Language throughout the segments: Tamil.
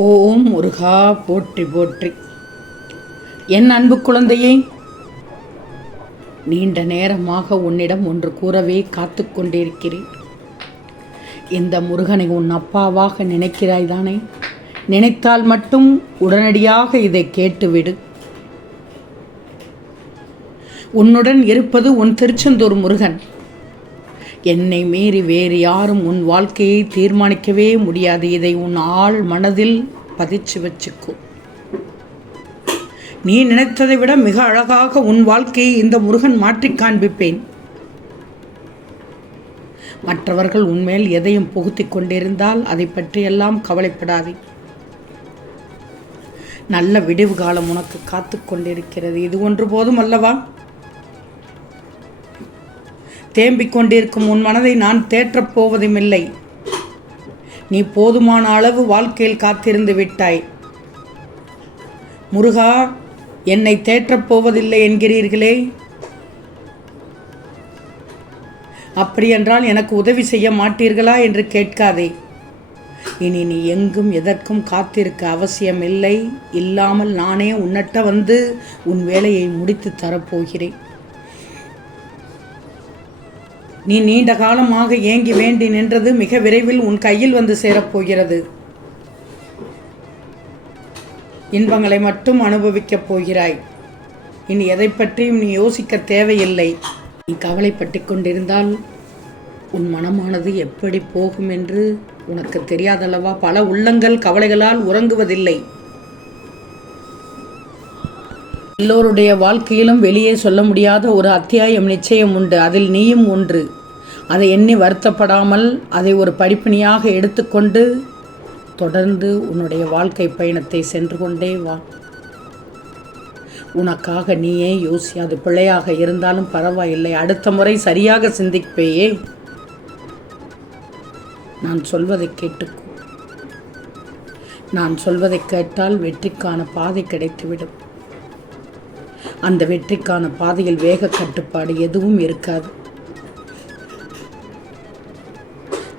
ஓம் முருகா போற்றி போற்றி. என் அன்பு குழந்தையே, நீண்ட நேரமாக உன்னிடம் ஒன்று கூறவே காத்து கொண்டிருக்கிறேன். இந்த முருகனை உன் அப்பாவாக நினைக்கிறாய் தானே? நினைத்தால் மட்டும் உடனடியாக இதை கேட்டுவிடு. உன்னுடன் இருப்பது உன் திருச்செந்தூர் முருகன். என்னை மீறி வேறு யாரும் உன் வாழ்க்கையை தீர்மானிக்கவே முடியாது. இதை உன் ஆள் மனதில் பதிச்சு வச்சுக்கோ. நீ நினைத்ததை விட மிக அழகாக உன் வாழ்க்கையை இந்த முருகன் மாற்றி காண்பிப்பேன். மற்றவர்கள் உன்மேல் எதையும் புகுத்தி கொண்டிருந்தால் அதை பற்றியெல்லாம் கவலைப்படாதே. நல்ல விடிவு காலம் உனக்கு காத்து கொண்டிருக்கிறது. இது ஒன்று போதும் அல்லவா? தேம்பிக் கொண்டிருக்கும் உன் மனதை நான் தேற்றப் போவதுமில்லை. நீ போதுமான அளவு வாழ்க்கையில் காத்திருந்து விட்டாய். முருகா, என்னை தேற்றப் போவதில்லை என்கிறீர்களே, அப்படியென்றால் எனக்கு உதவி செய்ய மாட்டீர்களா என்று கேட்காதே. இனி நீ எங்கும் எதற்கும் காத்திருக்க அவசியமில்லை. இல்லாமல் நானே உன்னட்ட வந்து உன் வேலையை முடித்து தரப்போகிறேன். நீ நீண்ட காலமாக ஏங்கி வேண்டி நின்றது மிக விரைவில் உன் கையில் வந்து சேரப்போகிறது. இன்பங்களை மட்டும் அனுபவிக்கப் போகிறாய். இனி எதை பற்றியும் நீ யோசிக்க தேவையில்லை. நீ கவலைப்பட்டு கொண்டிருந்தால் உன் மனமானது எப்படி போகும் என்று உனக்கு தெரியாதல்லவா? பல உள்ளங்கள் கவலைகளால் உறங்குவதில்லை. எல்லோருடைய வாழ்க்கையிலும் வெளியே சொல்ல முடியாத ஒரு அத்தியாயம் நிச்சயம் உண்டு. அதில் நீயும் ஒன்று. அதை எண்ணி வருத்தப்படாமல் அதை ஒரு படிப்பினையாக எடுத்துக்கொண்டு தொடர்ந்து உன்னுடைய வாழ்க்கை பயணத்தை சென்று கொண்டே வா. உனக்காக நீயே யோசி. அது பிழையாக இருந்தாலும் பரவாயில்லை. அடுத்த முறை சரியாக சிந்திப்பேயே. நான் சொல்வதை கேட்டுக்கோ. நான் சொல்வதை கேட்டால் வெற்றிக்கான பாதை கிடைத்துவிடும். அந்த வெற்றிக்கான பாதையில் வேக கட்டுப்பாடு எதுவும் இருக்காது.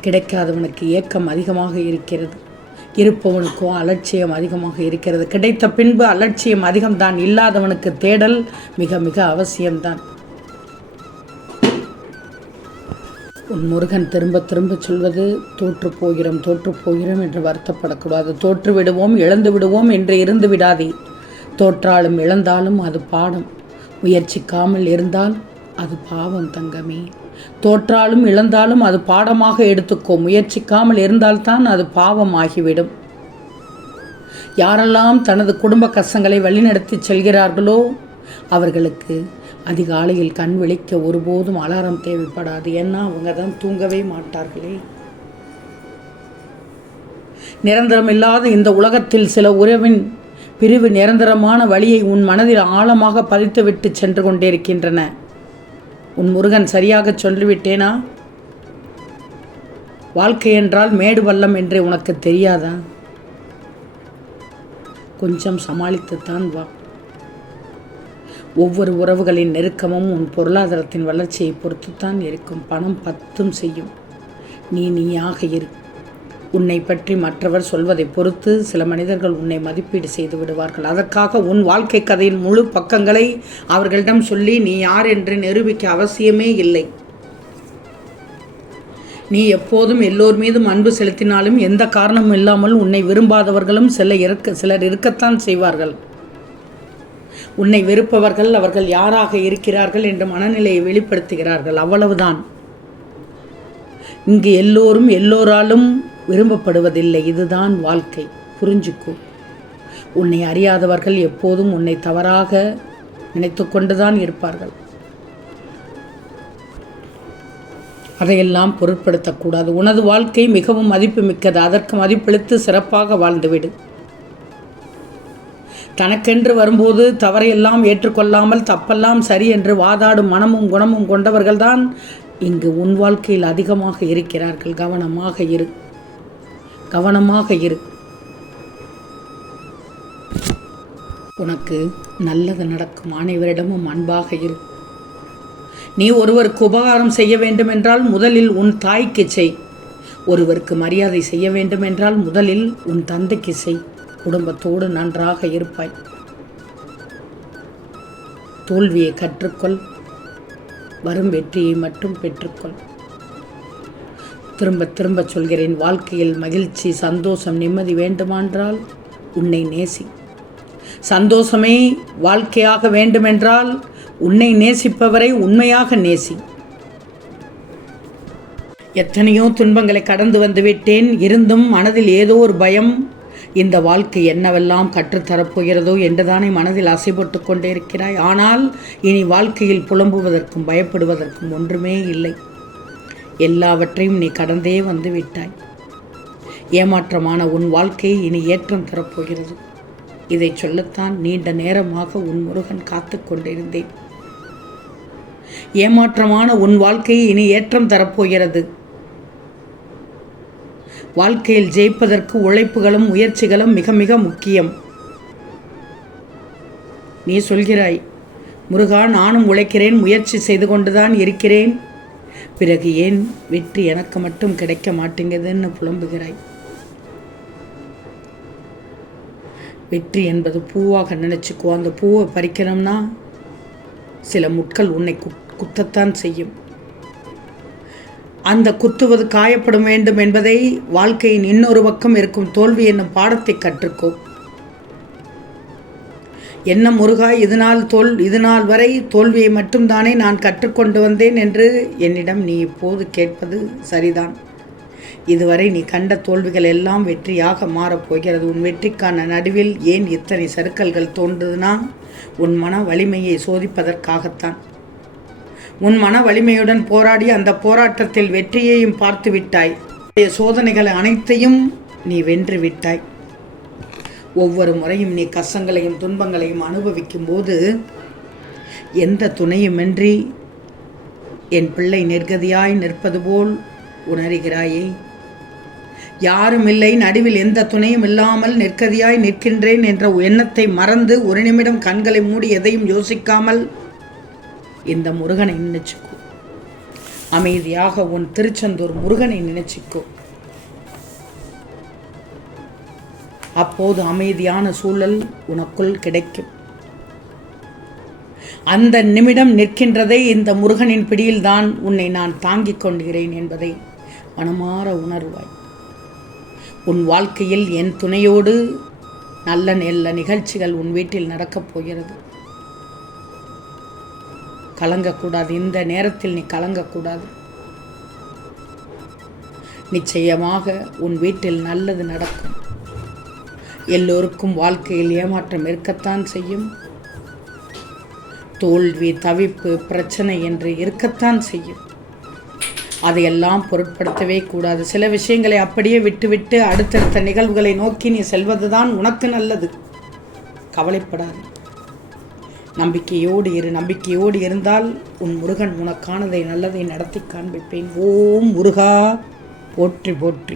கிடைக்காதவனுக்கு ஏக்கம் அதிகமாக இருக்கிறது, இருப்பவனுக்கோ அலட்சியம் அதிகமாக இருக்கிறது. கிடைத்த பின்பு அலட்சியம் அதிகம்தான். இல்லாதவனுக்கு தேடல் மிக மிக அவசியம்தான். உன் முருகன் திரும்ப திரும்ப சொல்வது தோற்று போகிறோம் என்று வருத்தப்படக்கூடாது. தோற்று விடுவோம், இழந்து விடுவோம் என்று இருந்து விடாதே. தோற்றாலும் இழந்தாலும் அது பாடம். முயற்சிக்காமல் இருந்தால் அது பாவம் தங்கமே. தோற்றாலும் இழந்தாலும் அது பாடமாக எடுத்துக்கோ. முயற்சிக்காமல் இருந்தால்தான் அது பாவம் ஆகிவிடும். யாரெல்லாம் தனது குடும்ப கஷ்டங்களை வழிநடத்தி செல்கிறார்களோ அவர்களுக்கு அதிகாலையில் கண் விழிக்க ஒருபோதும் அலாரம் தேவைப்படாது. ஏன்னா அவங்க தான் தூங்கவே மாட்டார்களே. நிரந்தரமில்லாத இந்த உலகத்தில் சில உறவின் பிரிவு நிரந்தரமான வழியை உன் மனதில் ஆழமாக பதித்துவிட்டு சென்று கொண்டிருக்கின்றன. உன் முருகன் சரியாக சொல்லிவிட்டேனா? வாழ்க்கை என்றால் மேடு பள்ளம் என்று உனக்கு தெரியாதா? கொஞ்சம் சமாளித்துத்தான் வா. ஒவ்வொரு உறவுகளின் நெருக்கமும் உன் பொருளாதாரத்தின் வளர்ச்சியை பொறுத்துத்தான் இருக்கும். பணம் பத்தும் செய்யும். நீயாக இரு. உன்னை பற்றி மற்றவர் சொல்வதை பொறுத்து சில மனிதர்கள் உன்னை மதிப்பீடு செய்து விடுவார்கள். அதற்காக உன் வாழ்க்கை கதையின் முழு பக்கங்களை அவர்களிடம் சொல்லி நீ யார் என்று நிரூபிக்க அவசியமே இல்லை. நீ எப்போதும் எல்லோர் மீதும் அன்பு செலுத்தினாலும் எந்த காரணமும் இல்லாமல் உன்னை விரும்பாதவர்களும் சிலர் இருக்கத்தான் செய்வார்கள். உன்னை வெறுப்பவர்கள் அவர்கள் யாராக இருக்கிறார்கள் என்ற மனநிலையை வெளிப்படுத்துகிறார்கள். அவ்வளவுதான். இங்கு எல்லோரும் எல்லோராலும் விரும்பப்படுவதில்லை. இதுதான் வாழ்க்கை. புரிஞ்சுக்கோ. உன்னை அறியாதவர்கள் எப்போதும் உன்னை தவறாக நினைத்து கொண்டுதான் இருப்பார்கள். அதையெல்லாம் பொருட்படுத்தக்கூடாது. உனது வாழ்க்கை மிகவும் மதிப்பு மிக்கது. அதற்கு மதிப்பளித்து சிறப்பாக வாழ்ந்துவிடு. தனக்கென்று வரும்போது தவறையெல்லாம் ஏற்றுக்கொள்ளாமல் தப்பெல்லாம் சரி என்று வாதாடும் மனமும் குணமும் கொண்டவர்கள்தான் இங்கு உன் வாழ்க்கையில் அதிகமாக இருக்கிறார்கள். கவனமாக இரு. உனக்கு நல்லது நடக்கும். அனைவரிடமும் அன்பாக இரு. நீ ஒருவருக்கு உபகாரம் செய்ய வேண்டுமென்றால் முதலில் உன் தாய்க்கு செய். ஒருவருக்கு மரியாதை செய்ய வேண்டும் என்றால் முதலில் உன் தந்தைக்கு செய். குடும்பத்தோடு நன்றாக இருப்பாய். தோல்வியை கற்றுக்கொள், வரும் வெற்றியை மட்டும் பெற்றுக்கொள். திரும்ப திரும்ப சொல்கிறேன், வாழ்க்கையில் மகிழ்ச்சி, சந்தோஷம், நிம்மதி வேண்டுமென்றால் உன்னை நேசி. சந்தோஷமே வாழ்க்கையாக வேண்டுமென்றால் உன்னை நேசிப்பவரை உண்மையாக நேசி. எத்தனையோ துன்பங்களை கடந்து வந்துவிட்டேன், இருந்தும் மனதில் ஏதோ ஒரு பயம், இந்த வாழ்க்கை என்னவெல்லாம் கற்றுத்தரப்போகிறதோ என்றுதானே மனதில் அசைப்பட்டு கொண்டே இருக்கிறாய். ஆனால் இனி வாழ்க்கையில் புலம்புவதற்கும் பயப்படுவதற்கும் ஒன்றுமே இல்லை. எல்லாவற்றையும் நீ கடந்தே வந்து விட்டாய். ஏமாற்றமான உன் வாழ்க்கை இனி ஏற்றம் தரப்போகிறது. இதை சொல்லத்தான் நீண்ட நேரமாக உன் முருகன் காத்து கொண்டிருந்தேன். ஏமாற்றமான உன் வாழ்க்கை இனி ஏற்றம் தரப்போகிறது. வாழ்க்கையில் ஜெயிப்பதற்கு உழைப்புகளும் முயற்சிகளும் மிக மிக முக்கியம். நீ சொல்கிறாய், முருகா, நானும் உழைக்கிறேன், முயற்சி செய்து கொண்டுதான் இருக்கிறேன், பிறகு ஏன் வெற்றி எனக்கு மட்டும் கிடைக்க மாட்டேங்குதுன்னு புலம்புகிறாய். வெற்றி என்பது பூவாக நினச்சிக்கோ. அந்த பூவை பறிக்கணும்னா சில முட்கள் உன்னை குத்தத்தான் செய்யும். அந்த குத்துவது காயப்படும் வேண்டும் என்பதை வாழ்க்கையின் இன்னொரு பக்கம் இருக்கும் தோல்வி என்னும் பாடத்தை கற்றுக்கோ. என்ன முருகா, இது நாள் வரை தோல்வியை மட்டும்தானே நான் கற்றுக்கொண்டு வந்தேன் என்று என்னிடம் நீ இப்போது கேட்பது சரிதான். இதுவரை நீ கண்ட தோல்விகள் எல்லாம் வெற்றியாக மாறப்போகிறது. உன் வெற்றிக்கான நடுவில் ஏன் இத்தனை சறுக்கல்கள் தோன்றுதுன்னா உன் மன வலிமையை சோதிப்பதற்காகத்தான். உன் மன வலிமையுடன் போராடி அந்த போராட்டத்தில் வெற்றியையும் பார்த்து விட்டாய். சோதனைகள் அனைத்தையும் நீ வென்று விட்டாய். ஒவ்வொரு முறையும் நீ கஷ்டங்களையும் துன்பங்களையும் அனுபவிக்கும் போது எந்த துணையுமின்றி என் பிள்ளை நிர்கதியாய் நிற்பது போல் உணர்கிறாயே. யாரும் இல்லை, நடுவில் எந்த துணையும் இல்லாமல் நிற்கதியாய் நிற்கின்றேன் என்ற எண்ணத்தை மறந்து ஒரு நிமிடம் கண்களை மூடி எதையும் யோசிக்காமல் இந்த முருகனை நினைச்சுக்கோ. அமைதியாக உன் திருச்செந்தூர் முருகனை நினைச்சிக்கோ. அப்போது அமைதியான சூழல் உனக்குள் கிடைக்கும். அந்த நிமிடம் நிற்கின்றதை இந்த முருகனின் பிடியில்தான் உன்னை நான் தாங்கிக் கொள்கிறேன் என்பதை மனமாற உணர்வாய். உன் வாழ்க்கையில் என் துணையோடு நல்ல நல்ல நிகழ்ச்சிகள் உன் வீட்டில் நடக்கப் போகிறது. கலங்கக்கூடாது. இந்த நேரத்தில் நீ கலங்கக்கூடாது. நிச்சயமாக உன் வீட்டில் நல்லது நடக்கும். எல்லோருக்கும் வாழ்க்கையில் ஏமாற்றம் இருக்கத்தான் செய்யும். தோல்வி, தவிப்பு, பிரச்சனை என்று இருக்கத்தான் செய்யும். அதையெல்லாம் பொருட்படுத்தவே கூடாது. சில விஷயங்களை அப்படியே விட்டுவிட்டு அடுத்தடுத்த நிகழ்வுகளை நோக்கி நீ செல்வதுதான் உனக்கு நல்லது. கவலைப்படாது. நம்பிக்கையோடு இரு. நம்பிக்கையோடு இருந்தால் உன் முருகன் உனக்கானதை நல்லதை நடத்தி காண்பிப்பேன். ஓம் முருகா போற்றி போற்றி.